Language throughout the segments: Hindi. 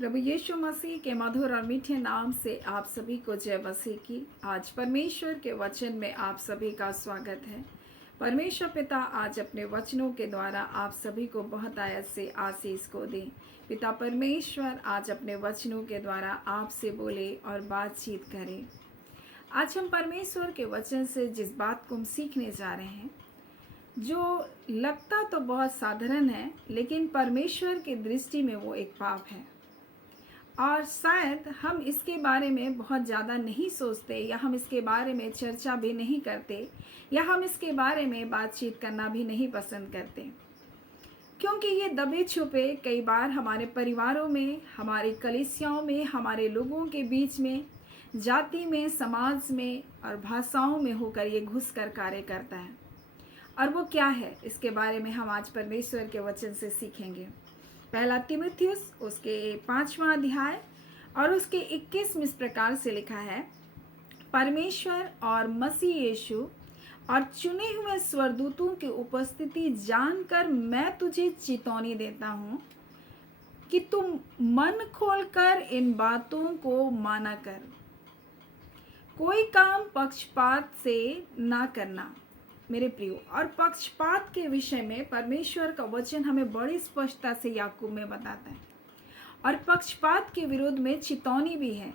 प्रभु यीशु मसीह के मधुर और मीठे नाम से आप सभी को जय मसीह की। आज परमेश्वर के वचन में आप सभी का स्वागत है। परमेश्वर पिता आज अपने वचनों के द्वारा आप सभी को बहुत आयत से आशीष को दें। पिता परमेश्वर आज अपने वचनों के द्वारा आपसे बोले और बातचीत करें। आज हम परमेश्वर के वचन से जिस बात को हम सीखने जा रहे हैं, जो लगता तो बहुत साधारण है, लेकिन परमेश्वर की दृष्टि में वो एक पाप है और शायद हम इसके बारे में बहुत ज़्यादा नहीं सोचते, या हम इसके बारे में चर्चा भी नहीं करते, या हम इसके बारे में बातचीत करना भी नहीं पसंद करते, क्योंकि ये दबे छुपे कई बार हमारे परिवारों में, हमारी कलीसियाओं में, हमारे लोगों के बीच में, जाति में, समाज में और भाषाओं में होकर ये घुस कर कार्य करता है। और वो क्या है, इसके बारे में हम आज परमेश्वर के वचन से सीखेंगे। पहला तीमुथियुस उसके 5वां अध्याय और उसके 21 में इस प्रकार से लिखा है, परमेश्वर और मसीह यीशु और चुने हुए स्वर्गदूतों की उपस्थिति जानकर मैं तुझे चेतावनी देता हूँ कि तुम मन खोलकर इन बातों को माना कर। कोई काम पक्षपात से ना करना मेरे प्रियो। और पक्षपात के विषय में परमेश्वर का वचन हमें बड़ी स्पष्टता से याकूब में बताता है, और पक्षपात के विरोध में चेतावनी भी है।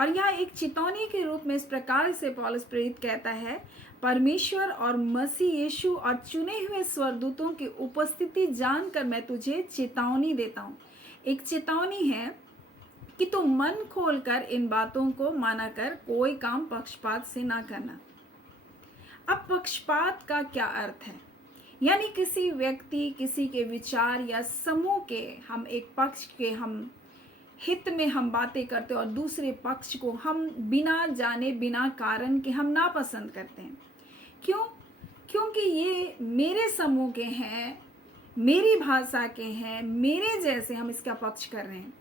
और यह एक चेतावनी के रूप में इस प्रकार से पौलुस प्रेरित कहता है, परमेश्वर और मसीह यीशु और चुने हुए स्वर्गदूतों की उपस्थिति जानकर मैं तुझे चेतावनी देता हूँ। एक चेतावनी है कि तू मन खोलकर इन बातों को माना कर, कोई काम पक्षपात से ना करना। अब पक्षपात का क्या अर्थ है? यानी किसी व्यक्ति, किसी के विचार या समूह के हम एक पक्ष के हम हित में हम बातें करते हैं और दूसरे पक्ष को हम बिना जाने बिना कारण के हम नापसंद करते हैं। क्यों? क्योंकि ये मेरे समूह के हैं, मेरी भाषा के हैं, मेरे जैसे हम इसका पक्ष कर रहे हैं।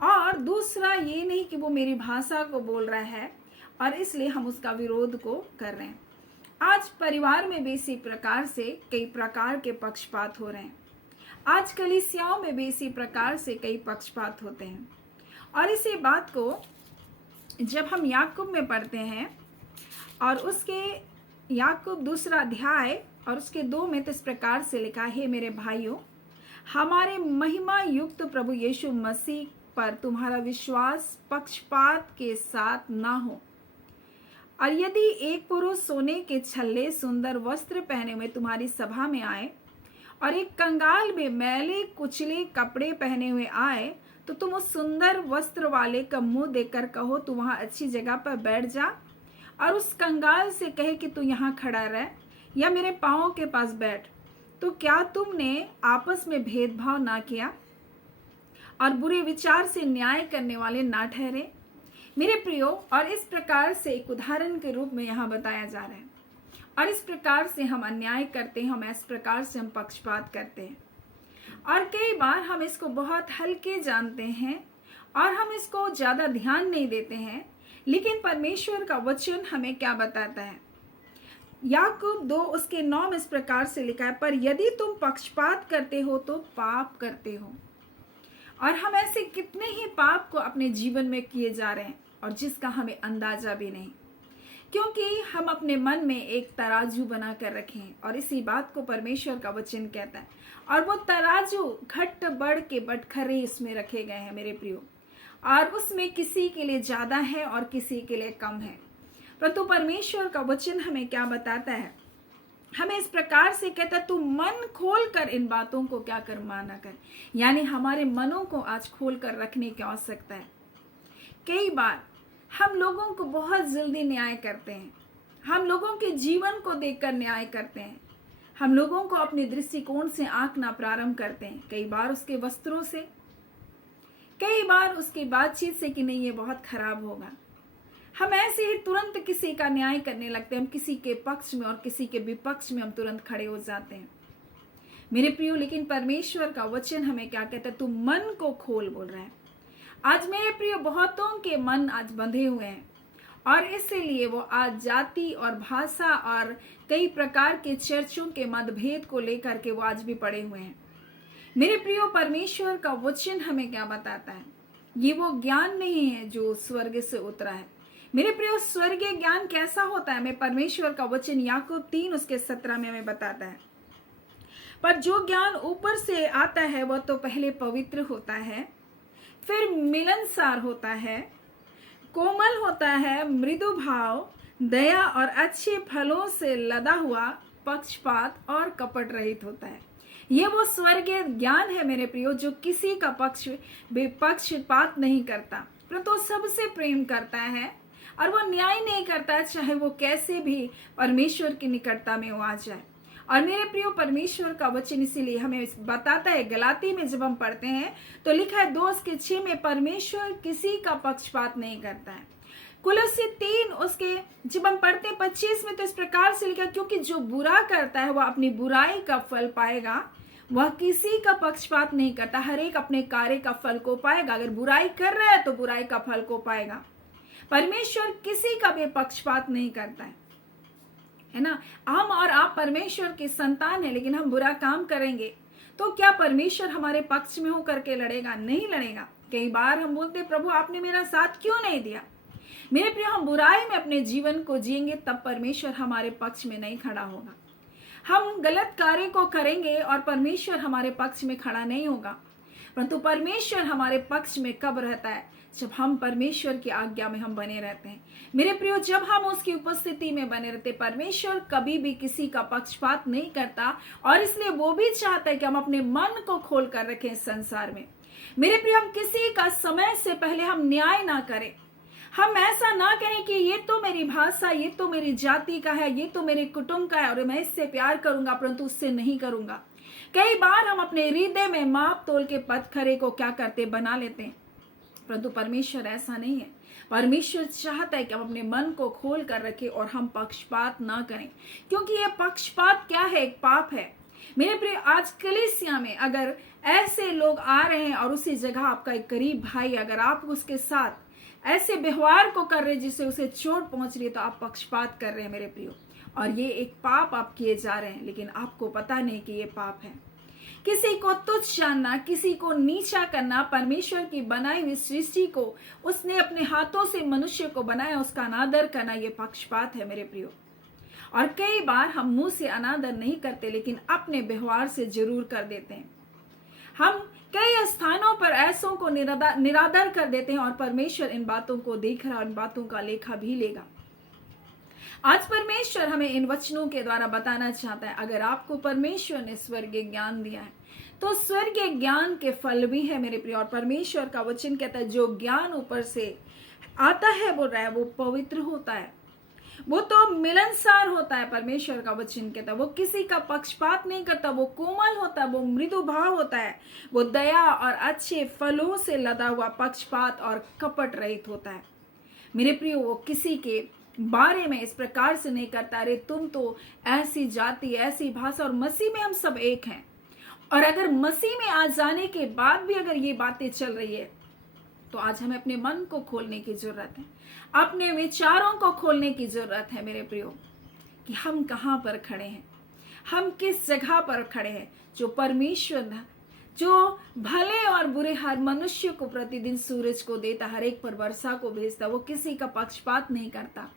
और दूसरा ये नहीं कि वो मेरी भाषा को बोल रहा है और इसलिए हम उसका विरोध को कर रहे हैं। आज परिवार में भी इसी प्रकार से कई प्रकार के पक्षपात हो रहे हैं। आज कलीसियाओं में भी इसी प्रकार से कई पक्षपात होते हैं। और इसी बात को जब हम याकूब में पढ़ते हैं और उसके याकूब 2 अध्याय और उसके 2 में तो इस प्रकार से लिखा है, मेरे भाइयों, हमारे महिमा युक्त प्रभु यीशु मसीह पर तुम्हारा विश्वास पक्षपात के साथ ना हो। और यदि एक पुरुष सोने के छल्ले मुंदर वस्त्र पहने हुए तुम्हारी सभा में आए और एक कंगाल में मैले कुचले कपड़े पहने हुए आए, तो तुम उस सुंदर वस्त्र वाले का मुंह देखकर कहो तू वहां अच्छी जगह पर बैठ जा, और उस कंगाल से कहे कि तू यहाँ खड़ा रह या मेरे पाँव के पास बैठ। तो क्या तुमने आपस में भेदभाव ना किया और बुरे विचार से न्याय करने वाले ना ठहरे? मेरे प्रियो, और इस प्रकार से एक उदाहरण के रूप में यहाँ बताया जा रहा है। और इस प्रकार से हम अन्याय करते हैं, हम इस प्रकार से हम पक्षपात करते हैं, और कई बार हम इसको बहुत हल्के जानते हैं और हम इसको ज़्यादा ध्यान नहीं देते हैं। लेकिन परमेश्वर का वचन हमें क्या बताता है? याकूब 2 उसके 9 में इस प्रकार से लिखा है, पर यदि तुम पक्षपात करते हो तो पाप करते हो। और हम ऐसे कितने ही पाप को अपने जीवन में किए जा रहे हैं और जिसका हमें अंदाजा भी नहीं, क्योंकि हम अपने मन में एक तराजू बना कर रखे हैं। और इसी बात को परमेश्वर का वचन कहता है, और वो तराजू घट बढ़ के बटखरे इसमें रखे गए हैं मेरे प्रियो, और उसमें किसी के लिए ज्यादा है और किसी के लिए कम है। परंतु परमेश्वर का वचन हमें क्या बताता है? हमें इस प्रकार से कहता है, तू मन खोल कर इन बातों को क्या कर, माना कर। यानी हमारे मनों को आज खोल कर रखने की आवश्यकता है। कई बार हम लोगों को बहुत जल्दी न्याय करते हैं, हम लोगों के जीवन को देखकर न्याय करते हैं, हम लोगों को अपने दृष्टिकोण से आंकना प्रारंभ करते हैं। कई बार उसके वस्त्रों से, कई बार उसकी बातचीत से कि नहीं ये बहुत खराब होगा। हम ऐसे ही तुरंत किसी का न्याय करने लगते हैं, हम किसी के पक्ष में और किसी के विपक्ष में हम तुरंत खड़े हो जाते हैं मेरे प्रियो। लेकिन परमेश्वर का वचन हमें क्या कहता है? तू मन को खोल, बोल रहा है। आज मेरे प्रियो, बहुतों के मन आज बंधे हुए हैं और इसीलिए वो आज जाति और भाषा और कई प्रकार के चर्चों के मतभेद को लेकर के वो आज भी पड़े हुए हैं। मेरे प्रियो, परमेश्वर का वचन हमें क्या बताता है? ये वो ज्ञान नहीं है जो स्वर्ग से उतरा है। मेरे प्रियो, स्वर्गीय ज्ञान कैसा होता है? मैं परमेश्वर का वचन याकूब 3:17 में हमें बताता है, पर जो ज्ञान ऊपर से आता है वह तो पहले पवित्र होता है, फिर मिलनसार होता है, कोमल होता है, मृदु भाव, दया और अच्छे फलों से लदा हुआ, पक्षपात और कपट रहित होता है। ये वो स्वर्गीय ज्ञान है मेरे प्रियो, जो किसी का पक्षपात नहीं करता, परंतु सबसे प्रेम करता है और वो न्याय नहीं करता है, चाहे वो कैसे भी परमेश्वर की निकटता में वो आ जाए। और मेरे प्रियो, परमेश्वर का वचन इसीलिए हमें बताता है, गलाती में जब हम पढ़ते हैं तो लिखा है 2:6 में, परमेश्वर किसी का पक्षपात नहीं करता है। कुलस्सी 3 उसके जब हम पढ़ते 25 में तो इस प्रकार से लिखा, क्योंकि जो बुरा करता है वह अपनी बुराई का फल पाएगा, वह किसी का पक्षपात नहीं करता, हर एक अपने कार्य का फल को पाएगा। अगर बुराई कर रहा है तो बुराई का फल को पाएगा। परमेश्वर किसी का भी पक्षपात नहीं करता है ना। हम और आप परमेश्वर के संतान हैं, लेकिन हम बुरा काम करेंगे तो क्या परमेश्वर हमारे पक्ष में होकर के लड़ेगा? नहीं लड़ेगा। कई बार हम बोलते, प्रभु आपने मेरा साथ क्यों नहीं दिया? मेरे प्रिय, हम बुराई में अपने जीवन को जिएंगे तब परमेश्वर हमारे पक्ष में नहीं खड़ा होगा। हम गलत कार्य को करेंगे और परमेश्वर हमारे पक्ष में खड़ा नहीं होगा, परंतु परमेश्वर हमारे पक्ष में कब रहता है? जब हम परमेश्वर की आज्ञा में हम बने रहते हैं। मेरे प्रियो, जब हम उसकी उपस्थिति में बने रहते, परमेश्वर कभी भी किसी का पक्षपात नहीं करता और इसलिए वो भी चाहता है कि हम अपने मन को खोल कर रखें इस संसार में। मेरे प्रियो, हम किसी का समय से पहले हम न्याय ना करें। हम ऐसा ना कहें कि ये तो मेरी भाषा, ये तो मेरी जाति का है, ये तो मेरे कुटुंब का है और मैं इससे प्यार करूंगा परंतु उससे नहीं करूंगा। कई बार हम अपने हृदय में माप तोल के पत्थरे को क्या करते, बना लेते हैं, परंतु परमेश्वर ऐसा नहीं है। परमेश्वर चाहता है कि हम अपने मन को खोल कर रखें और हम पक्षपात ना करें, क्योंकि यह पक्षपात क्या है? एक पाप है। मेरे प्रिय, आज कलीसिया में अगर ऐसे लोग आ रहे हैं और उसी जगह आपका एक करीब भाई, अगर आप उसके साथ ऐसे व्यवहार को कर रहे हैं जिससे उसे चोट पहुंच रही है, तो आप पक्षपात कर रहे हैं मेरे प्रियो, और ये एक पाप आप किए जा रहे हैं, लेकिन आपको पता नहीं कि ये पाप है। किसी को तुच्छ जानना, किसी को नीचा करना, परमेश्वर की बनाई हुई सृष्टि को, उसने अपने हाथों से मनुष्य को बनाया, उसका अनादर करना, ये पक्षपात है मेरे प्रियो। और कई बार हम मुंह से अनादर नहीं करते, लेकिन अपने व्यवहार से जरूर कर देते हैं। हम कई स्थानों पर ऐसों को निरादर कर देते हैं और परमेश्वर इन बातों को देख रहा है और इन बातों का लेखा भी लेगा। आज परमेश्वर हमें इन वचनों के द्वारा बताना चाहता है, अगर आपको परमेश्वर ने स्वर्गीय ज्ञान दिया है तो स्वर्गीय ज्ञान के फल भी है मेरे प्रिय। और परमेश्वर का वचन कहता है, जो ज्ञान ऊपर से आता है बोल रहा है, वो पवित्र होता है, वो तो मिलनसार होता है। परमेश्वर का वचन कहता है वो किसी का पक्षपात नहीं करता, वो कोमल होता है, वो मृदु भाव होता है, वो दया और अच्छे फलों से लदा हुआ, पक्षपात और कपट रहित होता है। मेरे प्रियो, वो किसी के बारे में इस प्रकार से नहीं करता, अरे तुम तो ऐसी जाति, ऐसी भाषा, और मसीह में हम सब एक हैं। और अगर मसीह में आ जाने के बाद भी अगर ये बातें चल रही है तो आज हमें अपने मन को खोलने की जरूरत है, अपने विचारों को खोलने की जरूरत है मेरे प्रियो, कि हम कहाँ पर खड़े हैं, हम किस जगह पर खड़े हैं। जो परमेश्वर जो भले और बुरे हर मनुष्य को प्रतिदिन सूरज को देता, हर एक पर वर्षा को भेजता, वो किसी का पक्षपात नहीं करता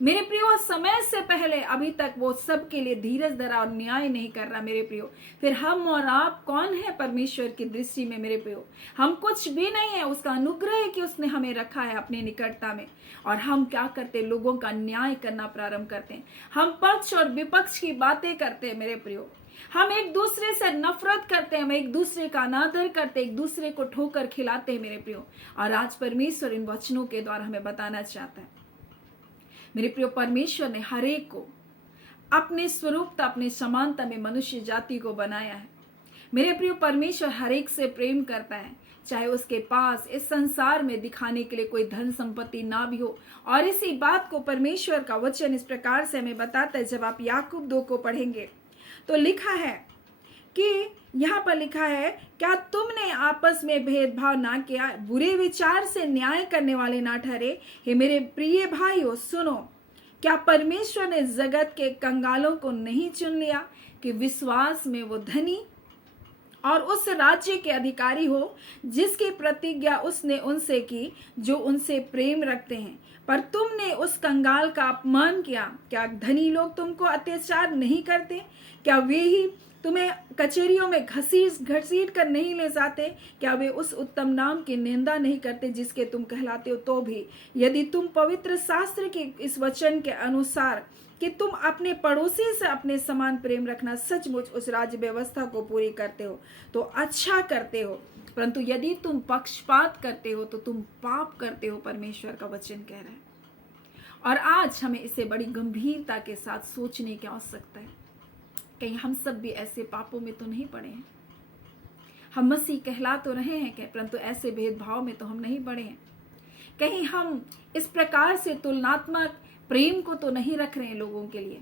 मेरे प्रियो। समय से पहले अभी तक वो सबके लिए धीरज धरा और न्याय नहीं कर रहा मेरे प्रियो। फिर हम और आप कौन है परमेश्वर की दृष्टि में मेरे प्रियो? हम कुछ भी नहीं है। उसका अनुग्रह है कि उसने हमें रखा है अपनी निकटता में, और हम क्या करते, लोगों का न्याय करना प्रारंभ करते हैं। हम पक्ष और विपक्ष की बातें करते हैं मेरे प्रियो। हम एक दूसरे से नफरत करते हैं, हम एक दूसरे का अनादर करते हैं, एक दूसरे को ठोकर खिलाते हैं मेरे प्रियो। और आज परमेश्वर इन वचनों के द्वारा हमें बताना चाहता है मेरे प्रियो, परमेश्वर ने हर एक को अपने स्वरूपता, अपने समानता में मनुष्य जाति को बनाया है मेरे प्रियो। परमेश्वर हर एक से प्रेम करता है, चाहे उसके पास इस संसार में दिखाने के लिए कोई धन संपत्ति ना भी हो। और इसी बात को परमेश्वर का वचन इस प्रकार से हमें बताता है। जब आप याकूब 2 को पढ़ेंगे तो लिखा है कि यहाँ पर लिखा है, क्या तुमने आपस में भेदभाव ना किया, बुरे विचार से न्याय करने वाले ना ठहरे? हे मेरे प्रिय भाइयों सुनो, क्या परमेश्वर ने जगत के कंगालों को नहीं चुन लिया कि विश्वास में वो धनी और उस राज्य के अधिकारी हो जिसकी प्रतिज्ञा उसने उनसे की, जो उनसे प्रेम रखते हैं। पर तुमने उस कंगाल का अपमान किया। क्या धनी लोग तुमको अत्याचार नहीं करते? क्या वे ही तुम्हें कचहरियों में घसीट कर नहीं ले जाते? क्या वे उस उत्तम नाम की निंदा नहीं करते जिसके तुम कहलाते हो? तो भी यदि तुम पवित्र शास्त्र के इस वचन के अनुसार कि तुम अपने पड़ोसी से अपने समान प्रेम रखना सचमुच उस राज्य व्यवस्था को पूरी करते हो तो अच्छा करते हो। परंतु यदि तुम पक्षपात करते हो तो तुम पाप करते हो, परमेश्वर का वचन कह रहा है। और आज हमें इसे बड़ी गंभीरता के साथ सोचने की आवश्यकता है। कहीं हम सब भी ऐसे पापों में तो नहीं पड़े हैं? हम मसीह कहला तो रहे हैं क्या, परंतु ऐसे भेदभाव में तो हम नहीं पड़े हैं? कहीं हम इस प्रकार से तुलनात्मक प्रेम को तो नहीं रख रहे हैं लोगों के लिए?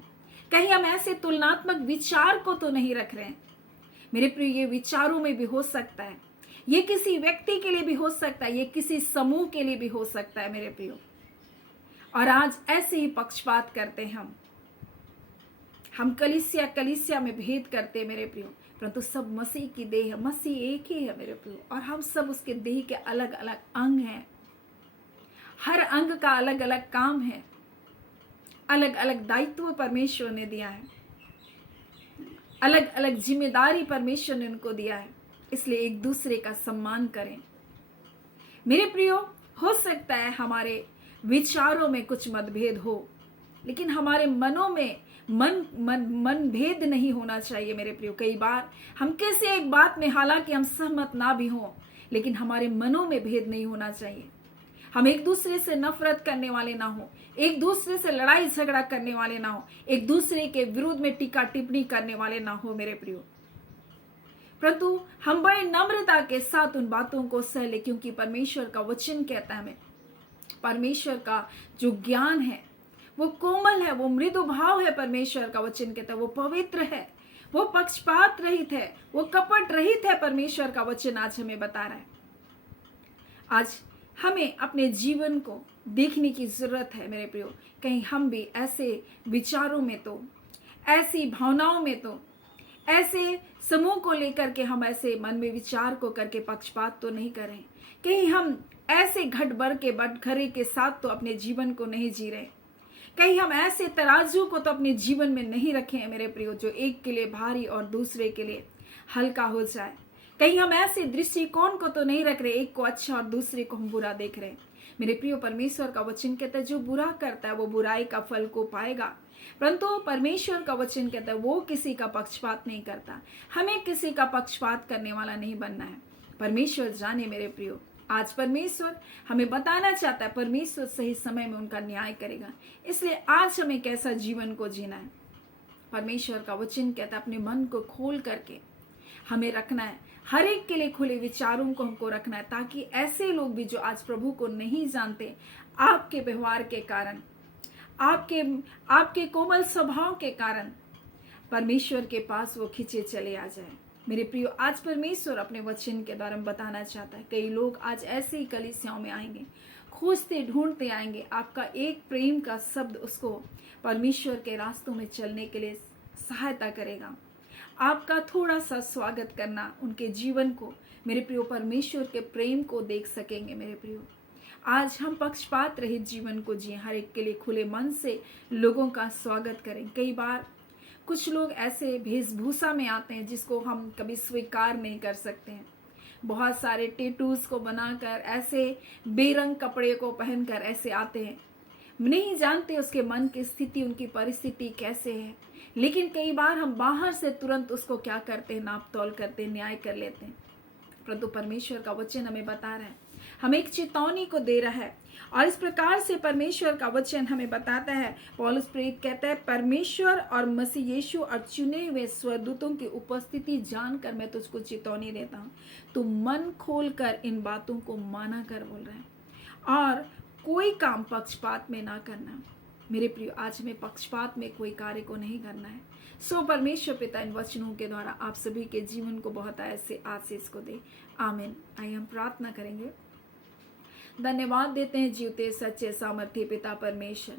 कहीं हम ऐसे तुलनात्मक विचार को तो नहीं रख रहे हैं? मेरे प्रिय, ये विचारों में भी हो सकता है, ये किसी व्यक्ति के लिए भी हो सकता है, ये किसी समूह के लिए भी हो सकता है मेरे प्रियो। और आज ऐसे ही पक्षपात करते हैं हम कलीसिया में भेद करते हैं मेरे प्रियो। परंतु सब मसीह की देह है, मसीह एक ही है मेरे प्रियो, और हम सब उसके देह के अलग अलग अंग हैं। हर अंग का अलग अलग काम है, अलग अलग दायित्व परमेश्वर ने दिया है, अलग अलग जिम्मेदारी परमेश्वर ने उनको दिया है। इसलिए एक दूसरे का सम्मान करें मेरे प्रियो। हो सकता है हमारे विचारों में कुछ मतभेद हो, लेकिन हमारे मनों में मन भेद नहीं होना चाहिए मेरे प्रियो। कई बार हम किसी एक बात में हालांकि हम सहमत ना भी हों, लेकिन हमारे मनों में भेद नहीं होना चाहिए। हम एक दूसरे से नफरत करने वाले ना हो, एक दूसरे से लड़ाई झगड़ा करने वाले ना हो, एक दूसरे के विरुद्ध में टीका टिप्पणी करने वाले ना हो मेरे प्रियो। परंतु हम बड़े नम्रता के साथ उन बातों को सह ले, क्योंकि परमेश्वर का वचन कहता है हमें, परमेश्वर का जो ज्ञान है वो कोमल है, वो मृदु भाव है। परमेश्वर का वचन कहता है वो पवित्र है, वो पक्षपात रहित है, वो कपट रहित है। परमेश्वर का वचन आज हमें बता रहा है। आज हमें अपने जीवन को देखने की जरूरत है मेरे प्रियो। कहीं हम भी ऐसे विचारों में तो, ऐसी भावनाओं में तो, ऐसे समूह को लेकर के हम ऐसे मन में विचार को करके पक्षपात तो नहीं करें। कहीं हम ऐसे घट बढ़ के बटखरे के साथ तो अपने जीवन को नहीं जी रहे। कहीं हम ऐसे तराजू को तो अपने जीवन में नहीं रखे हैं मेरे प्रियो, जो एक के लिए भारी और दूसरे के लिए हल्का हो जाए। कहीं हम ऐसे दृष्टिकोण को तो नहीं रख रहे, एक को अच्छा और दूसरे को हम बुरा देख रहे हैं मेरे प्रियो। परमेश्वर का वचन कहता है जो बुरा करता है वो बुराई का फल को पाएगा। परंतु परमेश्वर का वचन कहता है वो किसी का पक्षपात नहीं करता। हमें किसी का पक्षपात करने वाला नहीं बनना है। परमेश्वर जाने मेरे प्रियो, आज परमेश्वर हमें बताना चाहता है, परमेश्वर सही समय में उनका न्याय करेगा। इसलिए आज हमें कैसा जीवन को जीना है, परमेश्वर का वचन कहता है अपने मन को खोल करके हमें रखना है। हर एक के लिए खुले विचारों को हमको रखना है, ताकि ऐसे लोग भी जो आज प्रभु को नहीं जानते, आपके व्यवहार के कारण, आपके कोमल स्वभाव के कारण परमेश्वर के पास वो खींचे चले आ जाए मेरे प्रियो। आज परमेश्वर अपने वचन के द्वारा बताना चाहता है, कई लोग आज ऐसे ही कलीसियाओं में आएंगे, खोजते ढूंढते आएंगे, आपका एक प्रेम का शब्द उसको परमेश्वर के रास्तों में चलने के लिए सहायता करेगा। आपका थोड़ा सा स्वागत करना उनके जीवन को मेरे प्रियो परमेश्वर के प्रेम को देख सकेंगे मेरे प्रियो। आज हम पक्षपात रहित जीवन को जिए, हर एक के लिए खुले मन से लोगों का स्वागत करें। कई बार कुछ लोग ऐसे वेशभूषा में आते हैं जिसको हम कभी स्वीकार नहीं कर सकते हैं। बहुत सारे टेटूज को बनाकर, ऐसे बेरंग कपड़े को पहनकर ऐसे आते हैं, नहीं जानते उसके मन की स्थिति, उनकी परिस्थिति कैसे है। लेकिन कई बार हम बाहर से तुरंत उसको क्या करते हैं, नाप तोल करते, न्याय कर लेते हैं। परंतु परमेश्वर का वचन हमें बता रहा है, हमें एक चेतावनी को दे रहा है। और इस प्रकार से परमेश्वर का वचन हमें बताता है, पौलुस प्रेरित कहता है, परमेश्वर और मसीह यीशु और चुने हुए स्वर्गदूतों की उपस्थिति जानकर मैं तुझको चेतावनी देता हूँ, तू मन खोलकर इन बातों को माना कर, बोल रहा है। और कोई काम पक्षपात में ना करना मेरे प्रियो। आज हमें पक्षपात में कोई कार्य को नहीं करना है। सो परमेश्वर पिता इन वचनों के द्वारा आप सभी के जीवन को बहुत ऐसे आशीष को दे। आमीन। आइए हम प्रार्थना करेंगे। धन्यवाद देते हैं जीवते सच्चे सामर्थ्य पिता परमेश्वर,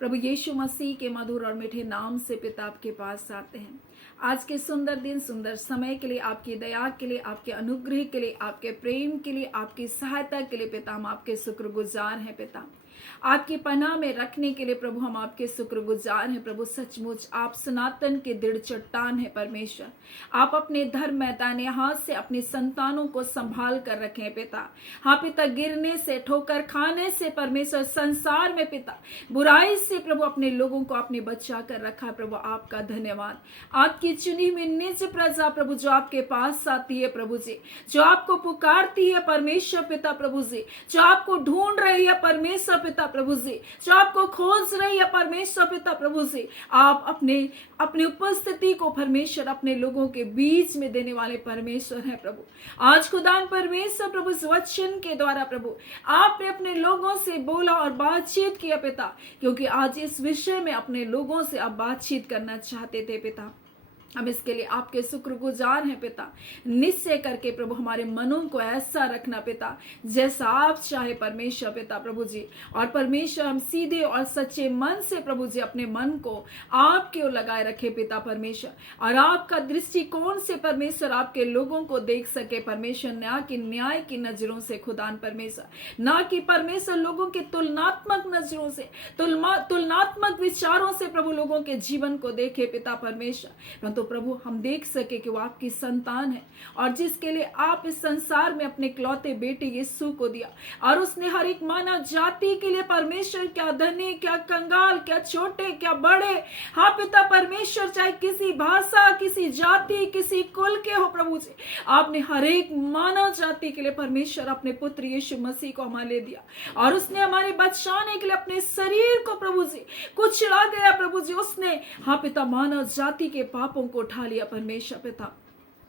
प्रभु यीशु मसीह के मधुर और मीठे नाम से पिता आपके पास आते हैं। आज के सुंदर दिन, सुंदर समय के लिए, आपकी दया के लिए, आपके अनुग्रह के लिए, आपके प्रेम के लिए, आपकी सहायता के लिए पिता हम आपके शुक्रगुजार हैं। पिता आपकी पनाह में रखने के लिए प्रभु हम आपके शुक्रगुजार हैं। प्रभु सचमुच आप सनातन के दृढ़ चट्टान है परमेश्वर। आप अपने धर्म मैदान हाथ से अपने संतानों को संभाल कर रखें पिता। हाँ पिता, गिरने से, ठोकर खाने से परमेश्वर, संसार में पिता बुराई से प्रभु अपने लोगों को आपने बचा कर रखा। प्रभु आपका धन्यवाद। आपकी चुनी हुई निज प्रजा प्रभु जो आपके पास आती है प्रभु जी, जो आपको पुकारती है परमेश्वर पिता प्रभु जी, जो आपको ढूंढ रही है परमेश्वर पिता प्रभु जी, जो आपको खोज रही है परमेश्वर पिता प्रभु जी, आप अपने उपस्थिति को परमेश्वर अपने लोगों के बीच में देने वाले परमेश्वर है प्रभु। आज खुदान परमेश्वर प्रभु इस वचन के द्वारा प्रभु आपने अपने लोगों से बोला और बातचीत किया पिता, क्योंकि आज इस विषय में अपने लोगों से आप बातचीत करना चाहते थे पिता। हम इसके लिए आपके शुक्रगुजार हैं पिता। निश्चय करके प्रभु हमारे मनों को ऐसा रखना पिता जैसा आप चाहे परमेश्वर पिता प्रभु जी। और परमेश्वर हम सीधे और सच्चे मन से प्रभु जी अपने मन को आपके ओर लगाए रखे पिता परमेश्वर, और आपका दृष्टिकोण से परमेश्वर आपके लोगों को देख सके परमेश्वर, न्याय की नजरों से खुदान परमेश्वर, ना कि परमेश्वर लोगों के तुलनात्मक नजरों से, तुलनात्मक विचारों से प्रभु लोगों के जीवन को देखे पिता परमेश्वर। तो प्रभु हम देख सके कि वो आपकी संतान है, और जिसके लिए आप इस संसार में अपने इकलौते बेटे यीशु को दिया, और उसने हर एक मानव जाति के लिए परमेश्वर, क्या धनी, क्या कंगाल, क्या छोटे, क्या बड़े, हाँ पिता परमेश्वर, चाहे किसी भाषा, किसी जाति, किसी कुल के हो प्रभु जी, आपने हर एक मानव जाति के लिए परमेश्वर अपने पुत्र यीशु मसीह को हमारे लिए दिया, और उसने हमारे बचाने के लिए अपने शरीर को प्रभु जी कुचला गया प्रभु जी। उसने हाँ पिता मानव जाति के पापों को उठा लिया परमेश्वर पिता,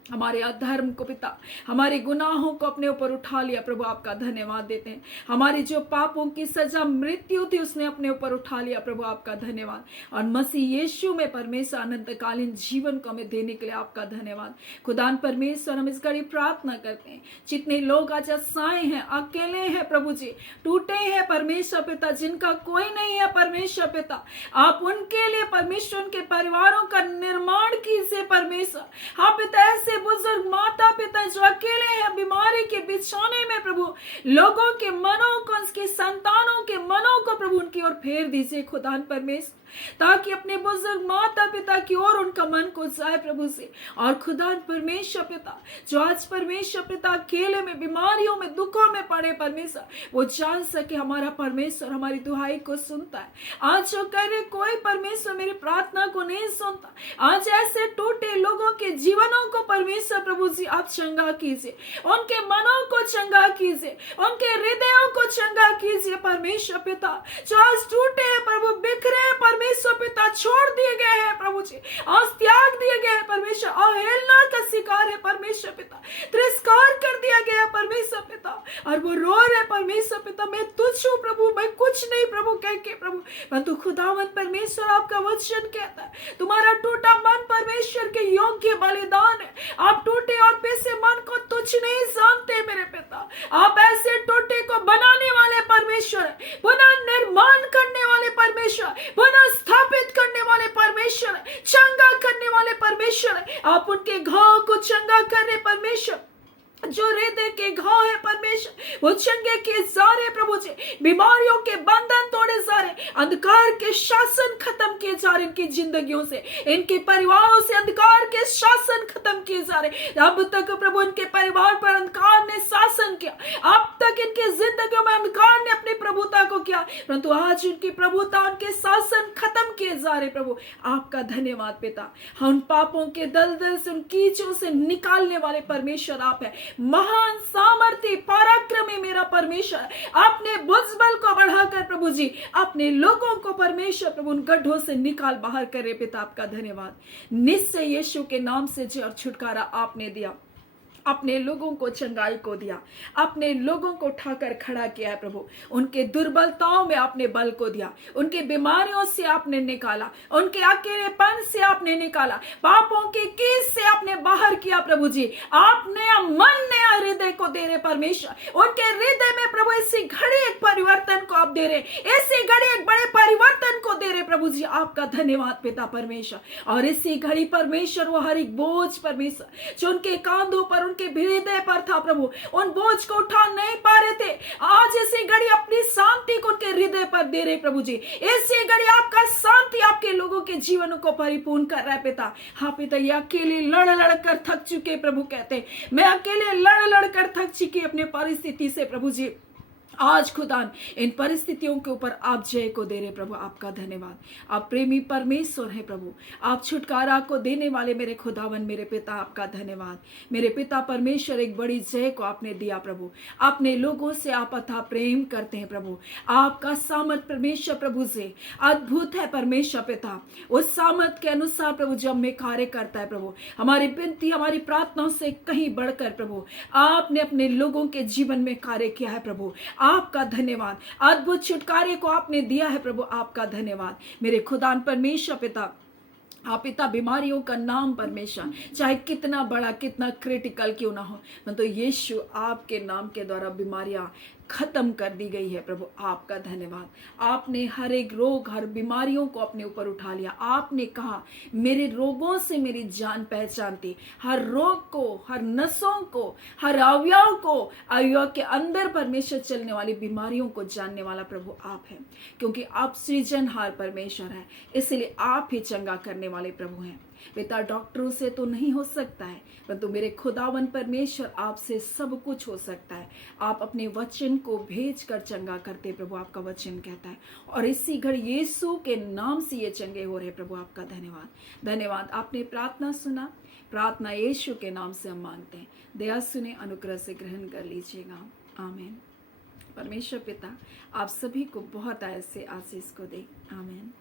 हमारे अधर्म को पिता, हमारे गुनाहों को अपने ऊपर उठा लिया प्रभु। आपका धन्यवाद देते हैं। हमारी जो पापों की सजा मृत्यु थी उसने अपने ऊपर उठा लिया प्रभु। आपका धन्यवाद। और मसीह यीशु में परमेश्वर अनंतकालीन जीवन को हमें देने के लिए आपका धन्यवाद। खुदान परमेश्वर हम इस घड़ी प्रार्थना करते हैं, जितने लोग आज असहाय हैं, अकेले हैं प्रभु जी, टूटे हैं परमेश्वर पिता, जिनका कोई नहीं है परमेश्वर पिता, आप उनके लिए परमेश्वर उनके परिवारों का निर्माण कीजिए परमेश्वर। हाँ पिता, ऐसे बुजुर्ग माता पिता जो अकेले हैं बीमारी के बिछौने में प्रभु, लोगों के मनों को, उसके संतानों के मनों को प्रभु उनकी ओर फेर दीजिए खुदान परमेश्वर, ताकि अपने बुजुर्ग माता पिता की ओर उनका मन को जाए प्रभु से। और खुदान परमेश्वर पिता जो आज परमेश्वर पिता अकेले में बीमारियों में दुखों में पड़े परमेश्वर, वो जान सके हमारा परमेश्वर हमारी दुहाई को सुनता है। आज जो कह रहे कोई परमेश्वर मेरी प्रार्थना को नहीं सुनता, आज ऐसे टूटे लोगों के जीवनों को परमेश्वर प्रभु जी आप चंगा कीजिए, उनके मनों को चंगा कीजिए, उनके हृदयों को चंगा कीजिए परमेश्वर पिता, जो आज टूटे हैं प्रभु, बिखरे हैं परमेश्वर पिता, छोड़ दिए गए हैं प्रभु जी, आज त्याग दिए गए हैं परमेश्वर, अवहेलना का शिकार है परमेश्वर पिता, तिरस्कार कर दिया गया है परमेश्वर पिता, और वो रो रहे परमेश्वर पिता, मैं तुच्छ हूँ प्रभु, मैं कुछ नहीं प्रभु कह के प्रभु, परंतु खुदावंद परमेश्वर आपका वचन कहता है तुम्हारा टूटा मन परमेश्वर के योग्य बलिदान है। आप टूटे और पैसे मन को तुच्छ नहीं जानते मेरे पिता, आप ऐसे टूटे को बनाने वाले परमेश्वर है, पुनः निर्माण करने वाले परमेश्वर, पुनः स्थापित करने वाले परमेश्वर है, चंगा करने वाले परमेश्वर है। आप उनके घाव को चंगा कर रहे परमेश्वर, जो हृदय के घाव है परमेश्वर वो चंगे किए जा रहे प्रभु जी, बीमारियों के बंधन तोड़े जा रहे, अंधकार के शासन खत्म किए जा रहे, इनकी जिंदगियों से, इनके परिवारों से अंधकार के शासन खत्म किए जा रहे। अब तक प्रभु इनके परिवार पर अंधकार ने शासन किया, अब तक इनके जिंदगियों में अंधकार ने अपनी प्रभुता को किया, परंतु आज उनकी प्रभुता, उनके शासन खत्म किए जा रहे प्रभु। आपका धन्यवाद पिता, उन पापों के दलदल से, उन कीचों से निकालने वाले परमेश्वर आप है। महान सामर्थी पराक्रमी मेरा परमेश्वर, आपने भुजबल को बढ़ाकर प्रभु जी अपने लोगों को परमेश्वर प्रभु उन गड्ढों से निकाल बाहर करे पिता। आपका धन्यवाद। निश्चय यीशु के नाम से जय और छुटकारा आपने दिया। अपने लोगों को चंगाई को दिया, अपने लोगों को उठाकर खड़ा किया है प्रभु। उनके दुर्बलताओं में आपने बल को दिया, उनकी बीमारियों से आपने निकाला, उनके अकेलेपन से आपने निकाला, पापों की कीस से आपने बाहर किया प्रभु जी। आपने मन नया हृदय को दे रहे परमेश्वर, उनके हृदय में प्रभु इसी घड़ी एक परिवर्तन को आप दे रहे, इसी घड़ी एक बड़े परिवर्तन को दे रहे प्रभु जी। आपका धन्यवाद पिता परमेश्वर। और इसी घड़ी परमेश्वर वो हर एक बोझ परमेश्वर जो उनके कांधों पर, उनके हृदय पर था प्रभु, उन बोझ को उठा नहीं पा रहे थे, आज इसी घड़ी अपनी शांति को उनके हृदय पर दे रहे प्रभु जी। इसी घड़ी आपका शांति आपके लोगों के जीवन को परिपूर्ण कर रहा है पिता। हाँ पिता, ये अकेले लड़ लड़ कर थक चुके प्रभु कहते, मैं अकेले लड़ लड़ कर थक चुकी अपने परिस्थिति से प्रभु जी। आज खुदान इन परिस्थितियों के ऊपर आप जय को दे रहे प्रभु। आपका धन्यवाद। आप प्रेमी परमेश्वर हैं प्रभु, आप छुटकारा को देने वाले मेरे खुदावन मेरे पिता, आपका धन्यवाद। मेरे पिता परमेश्वर, एक बड़ी जय को आपने दिया प्रभु। अपने लोगों से आप अथा प्रेम करते हैं प्रभु। आपका सामर्थ परमेश्वर प्रभु से अद्भुत है परमेश्वर पिता। उस सामर्थ के अनुसार प्रभु जब में कार्य करता है प्रभु, हमारी विनती हमारी प्रार्थनाओं से कहीं बढ़कर प्रभु आपने अपने लोगों के जीवन में कार्य किया है प्रभु। आपका धन्यवाद। अद्भुत छुटकारे को आपने दिया है प्रभु, आपका धन्यवाद। मेरे खुदान परमेश्वर पिता, आप पिता बीमारियों का नाम परमेश्वर चाहे कितना बड़ा कितना क्रिटिकल क्यों ना हो, तो यीशु आपके नाम के द्वारा बीमारियां खत्म कर दी गई है प्रभु। आपका धन्यवाद। आपने हर एक रोग हर बीमारियों को अपने ऊपर उठा लिया। आपने कहा मेरे रोगों से मेरी जान पहचानती, हर रोग को, हर नसों को, हर अवयव को, अवयव के अंदर परमेश्वर चलने वाली बीमारियों को जानने वाला प्रभु आप हैं, क्योंकि आप सृजनहार परमेश्वर है, इसलिए आप ही चंगा करने वाले प्रभु हैं पिता। डॉक्टरों से तो नहीं हो सकता है, परंतु मेरे खुदावन परमेश्वर आपसे सब कुछ हो सकता है। आप अपने वचन को भेज कर चंगा करते प्रभु, आपका वचन कहता है। और इसी घड़ी यीशु के नाम से ये चंगे हो रहे प्रभु, आपका धन्यवाद। धन्यवाद, आपने प्रार्थना सुना। प्रार्थना यीशु के नाम से हम मांगते हैं। दया सुने, अनुग्रह से ग्रहण कर लीजिएगा। आमीन। परमेश्वर पिता आप सभी को बहुत ऐसे आशीष को दे। आमीन।